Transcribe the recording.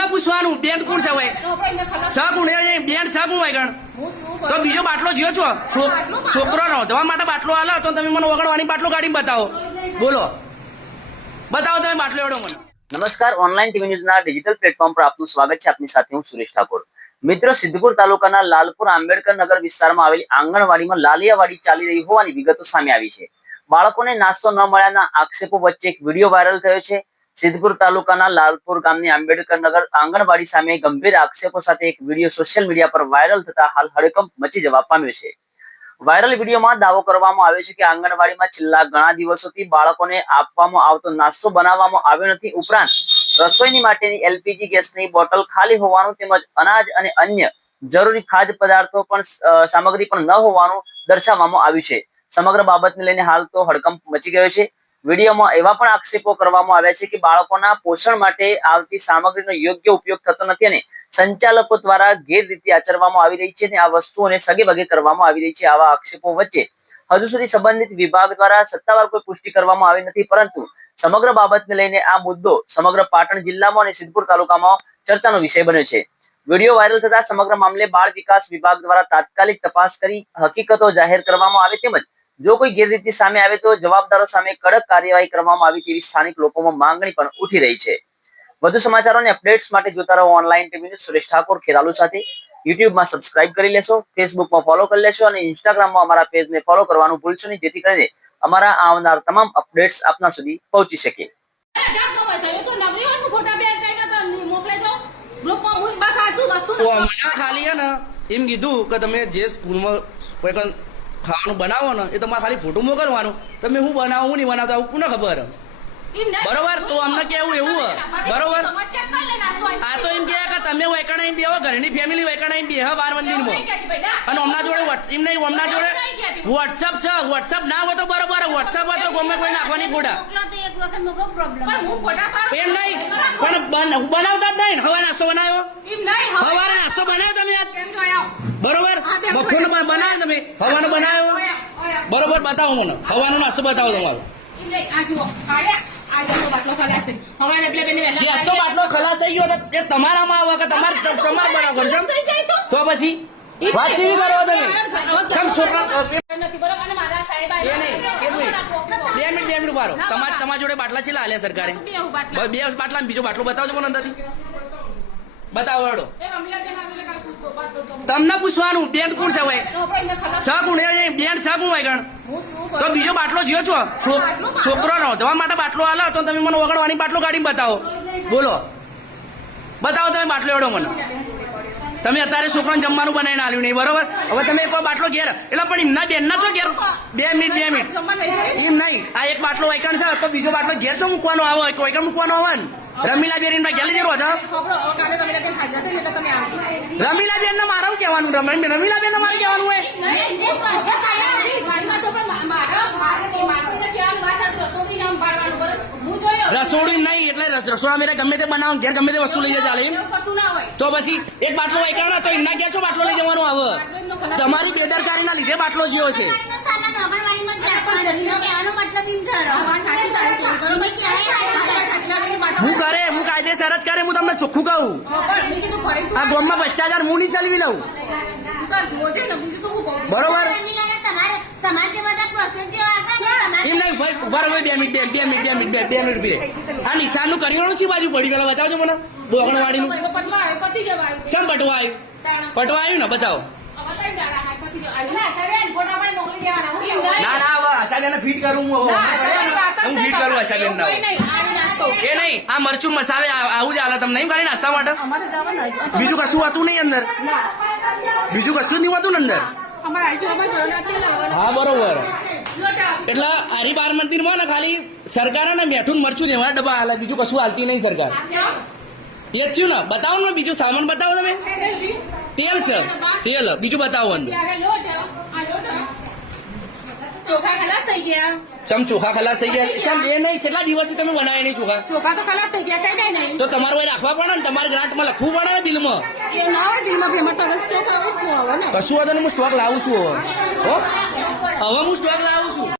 તમને પૂછવાનું બેન કોણ છે ભાઈ સગુણ બેન સગુણ હોય ગણ તો બીજો બાટલો જીઓ છો છોકરો નોંધવા માટે બાટલો આલો તો તમે મને વગડવાની બાટલો કાઢીને બતાવો બોલો બતાવો તમે બાટલો એવડો મને। નમસ્કાર, ઓનલાઈન ટીવી ન્યૂઝના ડિજિટલ પ્લેટફોર્મ પર આપનું સ્વાગત છે। આપની સાથે હું સુરેશ ઠાકોર। મિત્રો, સિદ્ધપુર તાલુકાના લાલપુર આંબેડકર નગર વિસ્તારમાં આવેલી આંગણવાડીમાં લાલિયાવાડી ચાલી રહી હોવાની વિગતો સામે આવી છે। બાળકોને નાસ્તો ન મળ્યાના આક્ષેપો વચ્ચે એક વિડીયો વાયરલ થયો છે। સિદ્ધપુર તાલુકાના લાલપુર ગામની આંબેડકર નગર આંગણવાડી સામે ગંભીર આક્ષેપો સાથે એક વિડીયો સોશિયલ મીડિયા પર વાયરલ થતા હાલ હડકંપ મચી જવા પામ્યો છે। વાયરલ વિડીયોમાં દાવો કરવામાં આવ્યો છે કે આંગણવાડીમાં છેલ્લા ઘણા દિવસોથી બાળકોને આપવામાં આવતો નાસ્તો બનાવવામાં આવ્યો નથી, ઉપરાંત રસોઈની માટેની એલપીજી ગેસની બોટલ ખાલી હોવાનું તેમજ અનાજ અને અન્ય જરૂરી ખાદ્ય પદાર્થો પણ સામગ્રી પણ ન હોવાનું દર્શાવવામાં આવ્યું છે। સમગ્ર બાબતને લઈને હાલ તો હડકંપ મચી ગયો છે। વિડીયોમાં એવા પણ આક્ષેપો કરવામાં આવ્યા છે કે બાળકોના પોષણ માટે આવતી સામગ્રીનો યોગ્ય ઉપયોગ થતો નથી અને સંચાલકો દ્વારા ગેરરીતિ આચરવામાં આવી રહી છે અને આ વસ્તુઓને સગેવગે કરવામાં આવી રહી છે। આવા આક્ષેપો વચ્ચે હજુ સુધી સંબંધિત વિભાગ દ્વારા સત્તાવાર કોઈ પુષ્ટિ કરવામાં આવી નથી, પરંતુ સમગ્ર બાબતને લઈને આ મુદ્દો સમગ્ર પાટણ જિલ્લામાં અને સિદ્ધપુર તાલુકામાં ચર્ચાનો વિષય બન્યો છે। વિડીયો વાયરલ થતા સમગ્ર મામલે બાળ વિકાસ વિભાગ દ્વારા તાત્કાલિક તપાસ કરી હકીકતો જાહેર કરવામાં આવે તેમજ જો કોઈ ગેરરીતિ સામે આવે તો જવાબદારો સામે કડક કાર્યવાહી કરવામાં આવે તેવી સ્થાનિક લોકોમાં માંગણી પણ ઉઠી રહી છે। વધુ સમાચારો અને અપડેટ્સ માટે જોતા રહો online TV news. Suresh Thakor Kheralu સાથે યુટ્યુબમાં સબસ્ક્રાઇબ કરી લેશો, ફેસબુકમાં ફોલો કરી લેશો અને ઇન્સ્ટાગ્રામમાં અમારા પેજને ફોલો કરવાનું ભૂલશો નહીં, જેથી કરીને અમારા આવનાર તમામ અપડેટ્સ આપના સુધી પહોંચી શકે। ખાલી હે ને એમ કીધું કે તમે જે સ્કૂલમાં ખાવાનું બનાવો ને એ તમારે ખાલી ફોટો મોકલવાનું, તમે હું બનાવું હું નહીં બનાવતા કોને ખબર? બરોબર, તો અમને કેવું એવું બરોબર? આ તો એમ કે તમે વૈકણા એમ બેહો, ઘરની ફેમિલી વૈકણા એમ બેહ બાર મંદિરમાં અને હમણાં જોડે એમ નહીં, હમણાં જોડે વોટ્સઅપ છે, વોટ્સઅપ ના હોય તો બરોબર, વોટ્સઅપ હોય તો ગમે કોઈ નાખવાની ફોટા એમ નહીં, પણ બનાવતા જ નહીં ને। હવા નાસ્તો બનાવ્યો, હવારે નાસ્તો બનાવ્યો તમે આજ બરોબર, બપોરનો બનાવ્યો તમે, હવાનો બનાવ્યો બરોબર, બતાવો મને હવાનો નાસ્તો બતાવો તમારો। ગેસનો બાટલો ખલાસ થઈ ગયો એ તમારામાં આવે કે તમારે બનાવ કરશો તો પછી વાત સેવી કરો તમે છોકરા 2 મિનિટ ઉભારો। તમારા જોડે બાટલા છેલ્લા હાલ્યા સરકારે 2 બાટલા બીજો બાટલો બતાવજો મને અંદરથી બતાવો એડો તમને પૂછવાનું બેન કોણ છે ભાઈ સગુણ બેન સગુણ હોય ગણ તો બીજો બાટલો જીઓ છો છોકરો નોંધવા માટે બાટલો આલો તો તમે મને વગડવાની બાટલો કાઢીને બતાવો બોલો બતાવો તમે બાટલો એવડો મને। તમે અત્યારે છોકરાને જમવાનું બનાવીને આલ્યું નહીં બરોબર, હવે તમે એક બાટલો ઘેર એટલે પણ એમના બેન ના છો ઘેર 2 મિનિટ એમ નહીં, આ એક બાટલો વૈકણ છે તો બીજો બાટલો ઘેર છો મૂકવાનો આવે વૈકણ મૂકવાનો આવે ને રમીલા બેન ઘેર લઈ જરો હતા રમીલા બેન ને મારું કહેવાનું રમીલા બેન ને મારે કહેવાનું હોય રસોડું નહીં એટલે રસોડા મેરે ગમે તે બનાવો ઘેર ગમે તે વસ્તુ લઈ જાય ચાલે તો પછી એક બાટલો વૈકણ તો એમના ઘેર છો બાટલો લઈ જવાનો આવે? તમારી બેદરકારીના લીધે બાટલો જીવો છે। હું કાયદેસર જ કરે, હું તમને ચોખ્ખું કહું આ ગામમાં ભ્રષ્ટાચાર હું નહીં ચલાવી લઉં બરોબર એમ નહીં ભાઈ ઉભા રહો 2 મિનિટ આ નિશાનનું કરિયાણું છે બાજુ પડી પેલા બતાવજો મને બોગણવાડીનું ચમ પટવા આવ્યું ને બતાવો। ના આશાબેન ફીટ કરું હું ફીટ કરું આશાબેન ના એ નહીં આ મરચું મસાલે આવું જ હાલે તમને નહીં ખાલી નાસ્તા માટે બીજું કશું હતું નહીં અંદર, બીજું કશું જ નહીં હતું ને અંદર। હા બરોબર, એટલે હરિબાર મંદિર માં ને ખાલી સરકારે ને મેઠું મરચું એવા ડબ્બા હાલે, બીજું કશું હાલતી નહીં સરકાર એ જ છું ને। બતાવો ને બીજું સામાન બતાવો તમે, તેલ છે તેલ, બીજું બતાવો અંદર ચોખા ખલાસ થઈ ગયા। ચમ ચોખા ખલાસ થઈ ગયા? ચમ એ નહીં, કેટલા દિવસથી તમે બનાવ્યા નહીં ચોખા? ચોખા તો ખલાસ થઈ ગયા, કઈ નહીં તો તમારે હોય રાખવા પડે ને, તમારે ગ્રાન્ટમાં લખવું પડે ને બિલમાં। એ ના હોય બિલમાં તો સ્ટોક આવે ને કશું હતું ને હું સ્ટોક લાવું છું હવે હું સ્ટોક લાવું છું।